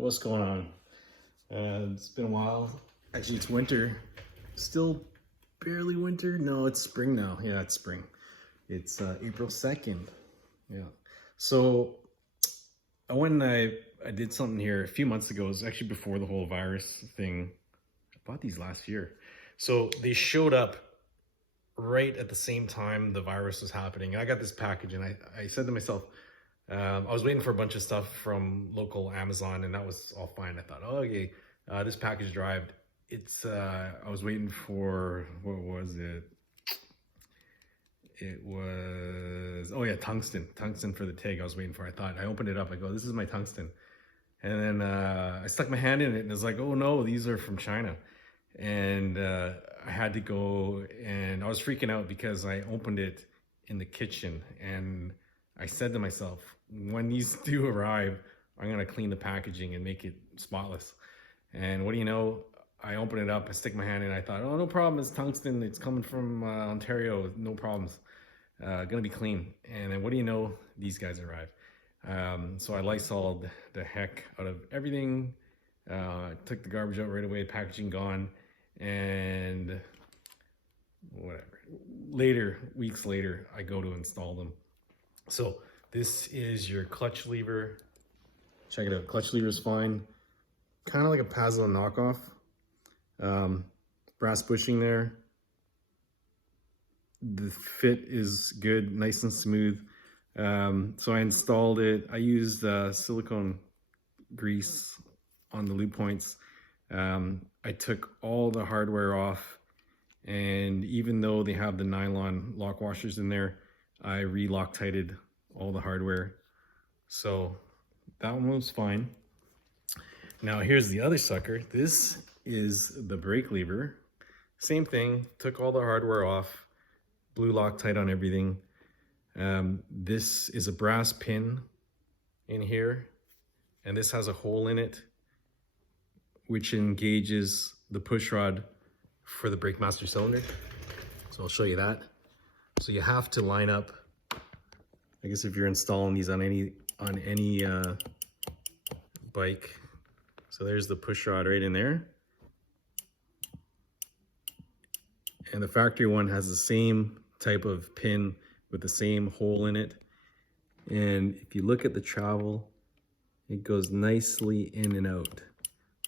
What's going on? It's been a while. Actually, it's winter. Still barely winter. No, it's spring now. Yeah, it's spring. It's April 2nd. Yeah. So I went and I did something here a few months ago. It was actually before the whole virus thing. I bought these last year. So they showed up right at the same time the virus was happening. I got this package and I said to myself, I was waiting for a bunch of stuff from local Amazon and that was all fine. I thought, oh, okay, this package arrived. I was waiting for, what was it? It was, oh yeah, tungsten for the tag I was waiting for. I opened it up, I go, this is my tungsten. And then I stuck my hand in it and it's like, oh no, these are from China. And I had to go, and I was freaking out because I opened it in the kitchen and I said to myself, when these do arrive, I'm gonna clean the packaging and make it spotless. And what do you know? I open it up, I stick my hand in, I thought, oh, no problem, it's tungsten, it's coming from Ontario, no problems. Gonna be clean. And then what do you know? These guys arrive. So I Lysoled the heck out of everything, took the garbage out right away, packaging gone, and whatever. Weeks later, I go to install them. So this is your clutch lever. Check it out, clutch lever is fine. Kind of like a Pazzo knockoff. Brass bushing there. The fit is good, nice and smooth. So I installed it. I used silicone grease on the loop points. I took all the hardware off, and even though they have the nylon lock washers in there, I re-Loctited all the hardware. So that one was fine. Now here's the other sucker. This is the brake lever. Same thing, took all the hardware off, blew Loctite on everything. This is a brass pin in here, and this has a hole in it which engages the push rod for the brake master cylinder. So I'll show you that. So you have to line up, I guess if you're installing these on any bike. So there's the push rod right in there. And the factory one has the same type of pin with the same hole in it. And if you look at the travel, it goes nicely in and out.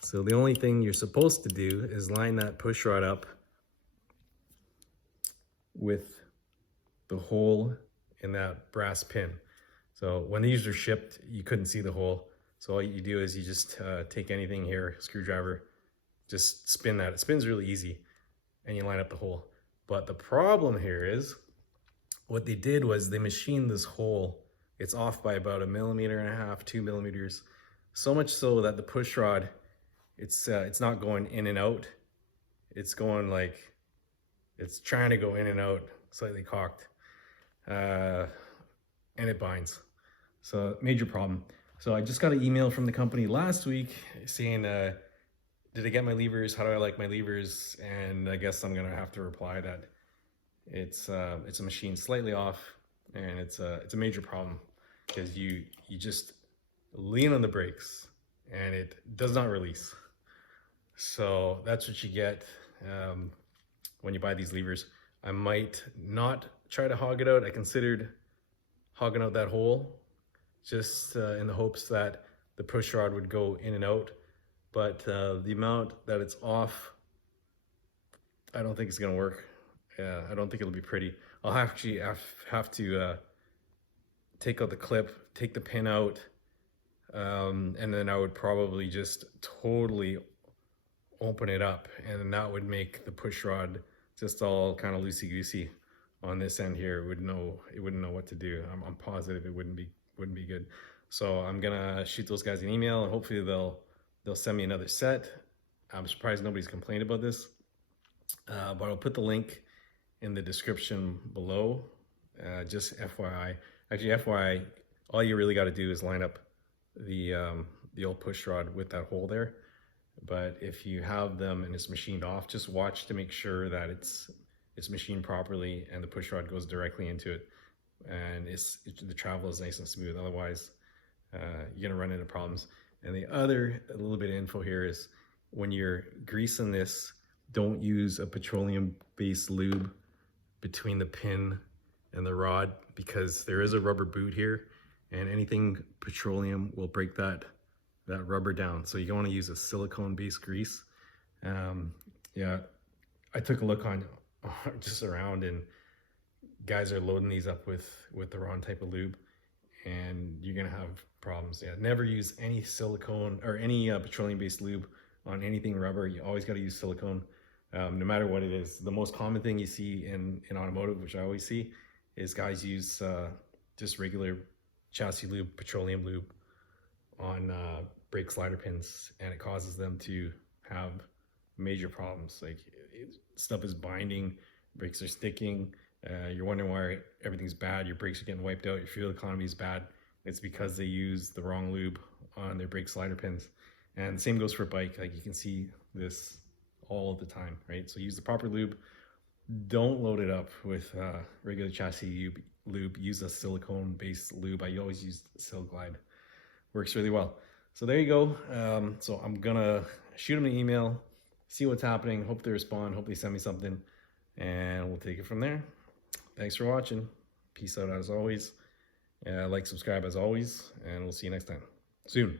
So the only thing you're supposed to do is line that push rod up with the hole in that brass pin. So when these are shipped, you couldn't see the hole. So all you do is you just take anything here, screwdriver, just spin that. It spins really easy, and you line up the hole. But the problem here is, what they did was they machined this hole. It's off by about 1.5 millimeters, 2 millimeters. So much so that the push rod, it's not going in and out. It's going like, it's trying to go in and out, slightly cocked. And it binds. So major problem. So I just got an email from the company last week saying, did I get my levers? How do I like my levers? And I guess I'm gonna have to reply that it's a machine slightly off, and it's a major problem because you just lean on the brakes and it does not release. So that's what you get when you buy these levers. I might not try to hog it out. I considered hogging out that hole just in the hopes that the push rod would go in and out. But the amount that it's off, I don't think it's gonna work. I don't think it'll be pretty. I'll actually have to take out the clip, take the pin out, and then I would probably just totally open it up, and then that would make the push rod just all kind of loosey-goosey on this end here. It wouldn't know what to do. I'm positive it wouldn't be good. So I'm gonna shoot those guys an email, and hopefully they'll send me another set. I'm surprised nobody's complained about this, but I'll put the link in the description below. Just FYI. Actually, FYI, all you really got to do is line up the old push rod with that hole there. But if you have them and it's machined off, just watch to make sure that it's machined properly and the push rod goes directly into it, and the travel is nice and smooth. Otherwise, you're gonna run into problems. And the other a little bit of info here is when you're greasing this, don't use a petroleum-based lube between the pin and the rod, because there is a rubber boot here, and anything petroleum will break that rubber down. So you want to use a silicone-based grease. Yeah, I took a look on just around, and guys are loading these up with the wrong type of lube, and you're gonna have problems. Yeah, never use any silicone or any petroleum-based lube on anything rubber. You always got to use silicone, no matter what it is. The most common thing you see in automotive, which I always see, is guys use just regular chassis lube, petroleum lube on brake slider pins, and it causes them to have major problems. Like, stuff is binding, brakes are sticking, you're wondering why everything's bad, your brakes are getting wiped out, your fuel economy is bad. It's because they use the wrong lube on their brake slider pins. And the same goes for a bike. Like, you can see this all the time, right? So use the proper lube. Don't load it up with regular chassis lube. Use a silicone-based lube. I always use Sil Glide. Works really well. So there you go. So I'm gonna shoot them an email, see what's happening. Hope they respond. Hope they send me something, and we'll take it from there. Thanks for watching. Peace out as always. Like, subscribe as always, and we'll see you next time. Soon.